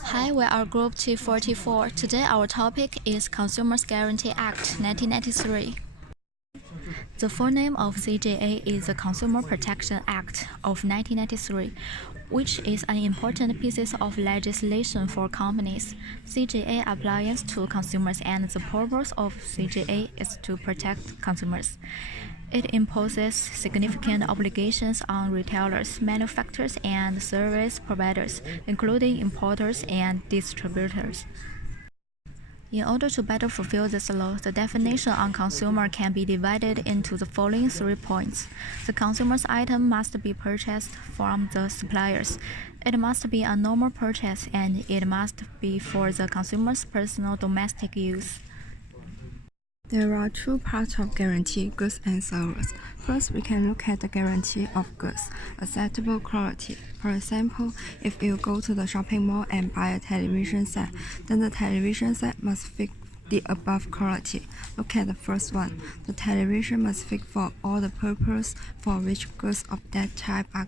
Hi, we are Group T40-4. Today our topic is Consumers Guarantee Act 1993. The full name of CGA is the Consumer Protection Act of 1993, which is an important piece of legislation for companies. CGA applies to consumers, and the purpose of CGA is to protect consumers. It imposes significant obligations on retailers, manufacturers, and service providers, including importers and distributors. In order to better fulfill this law, the definition on consumer can be divided into the following 3 points. The consumer's item must be purchased from the suppliers. It must be a normal purchase, and it must be for the consumer's personal domestic use. There are 2 parts of guarantee, goods and services. First, we can look at the guarantee of goods, acceptable quality. For example, if you go to the shopping mall and buy a television set, then the television set must fit the above quality. Look at the first one. The television must fit for all the purposes for which goods of that type are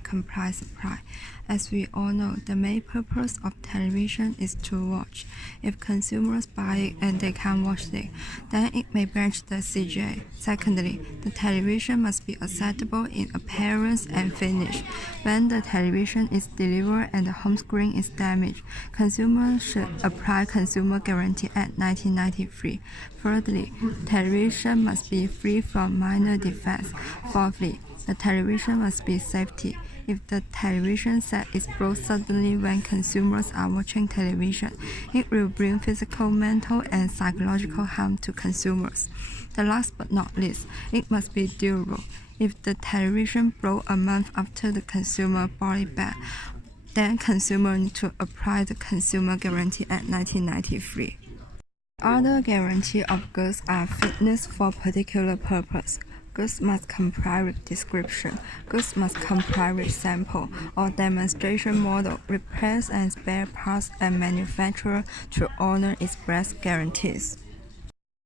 supplied. As we all know, the main purpose of television is to watch. If consumers buy it and they can't watch it, then it may breach the CGA. Secondly, the television must be acceptable in appearance and finish. When the television is delivered and the home screen is damaged, consumers should apply Consumer Guarantee Act 1993. Thirdly, television must be free from minor defects. Fourthly, the television must be safety. If the television set is broke suddenly when consumers are watching television, it will bring physical, mental, and psychological harm to consumers. The last but not least, it must be durable. If the television broke a month after the consumer bought it back, then consumers need to apply the Consumer Guarantee Act 1993. Other guarantee of goods are fitness for particular purpose. Goods must comply with description. Goods must comply with sample or demonstration model, repairs and spare parts, and manufacturer to honor express guarantees.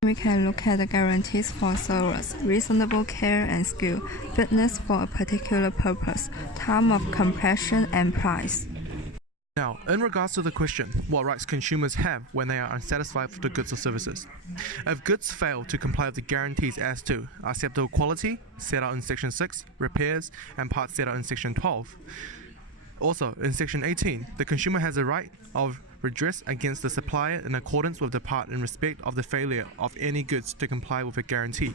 We can look at the guarantees for service, reasonable care and skill, fitness for a particular purpose, time of completion, and price. Now, in regards to the question, what rights consumers have when they are unsatisfied with the goods or services. If goods fail to comply with the guarantees as to acceptable quality, set out in Section 6, repairs, and parts set out in Section 12. Also, in Section 18, the consumer has a right of redress against the supplier in accordance with the part in respect of the failure of any goods to comply with a guarantee.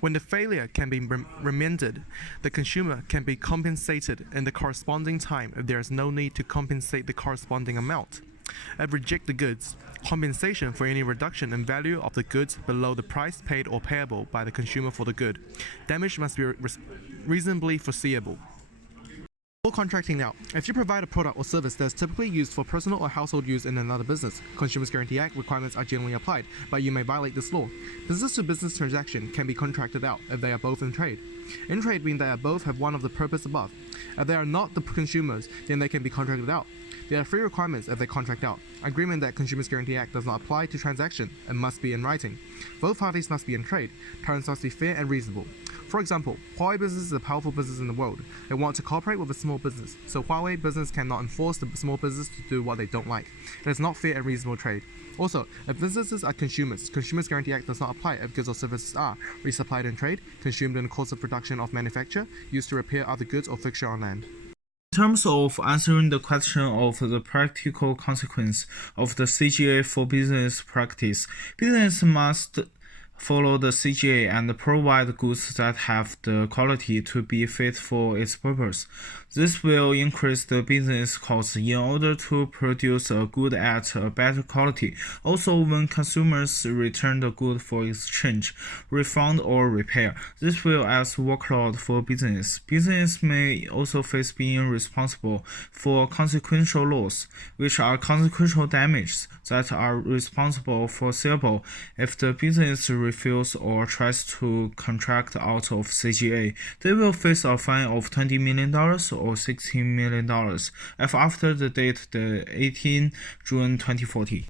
When the failure can be remanded, the consumer can be compensated in the corresponding time if there is no need to compensate the corresponding amount. If reject the goods, compensation for any reduction in value of the goods below the price paid or payable by the consumer for the good. Damage must be reasonably foreseeable. For contracting now, if you provide a product or service that is typically used for personal or household use in another business, Consumers Guarantee Act requirements are generally applied, but you may violate this law. Business-to-business transaction can be contracted out if they are both in trade. In trade means they both have one of the purpose above. If they are not the consumers, then they can be contracted out. There are 3 requirements if they contract out. Agreement that Consumers Guarantee Act does not apply to transaction and must be in writing. Both parties must be in trade. Terms must be fair and reasonable. For example, Huawei business is a powerful business in the world. They want to cooperate with a small business, so Huawei business cannot enforce the small business to do what they don't like. It is not fair and reasonable trade. Also, if businesses are consumers, Consumers Guarantee Act does not apply if goods or services are resupplied in trade, consumed in the course of production of manufacture, used to repair other goods or fixture on land. In terms of answering the question of the practical consequence of the CGA for business practice, business must follow the CGA and provide goods that have the quality to be fit for its purpose. This will increase the business costs in order to produce a good at a better quality. Also, when consumers return the good for exchange, refund, or repair, this will add workload for business. Business may also face being responsible for consequential loss, which are consequential damages that are responsible for foreseeable if the business refuses or tries to contract out of CGA. They will face a fine of $20 million or $16 million if after the date the 18 June 2040.